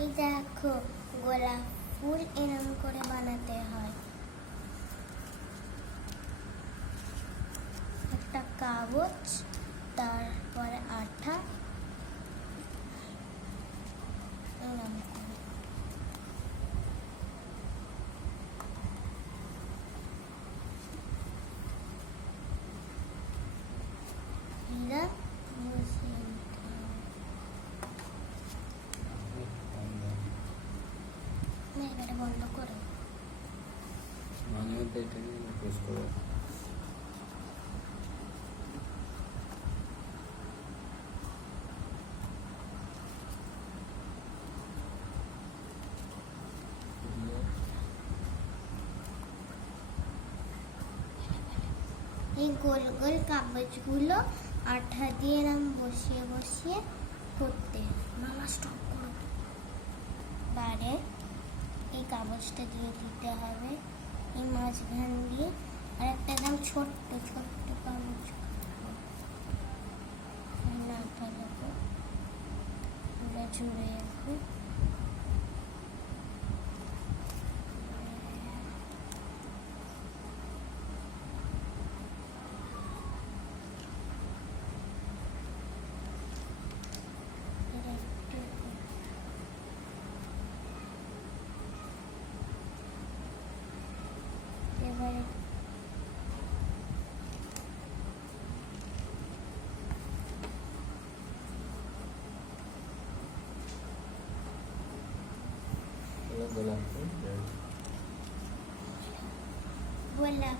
এই দেখো গোলাপ ফুল এরম করে বানাতে হয়। একটা কাগজ, তারপরে আঠা, এরম করে। এরা বসিয়ে নিতে হবে। এবারে বন্ধ করো। মাঝে মধ্যে এটা নিয়ে প্রেস করো। এই গোল গোল কাগজগুলো আঠা দিয়ে এরম বসিয়ে বসিয়ে করতে হয়। মামা স্টপ করো। বারে এই কাগজটা দিয়ে দিতে হবে এই মাঝখান দিয়ে, আর একটা একদম ছোট্ট ছোট্ট কাগজ আঠা দেবো, ওটা জুড়ে রাখবো। এবারে গোলাপ ফুল গোলাপ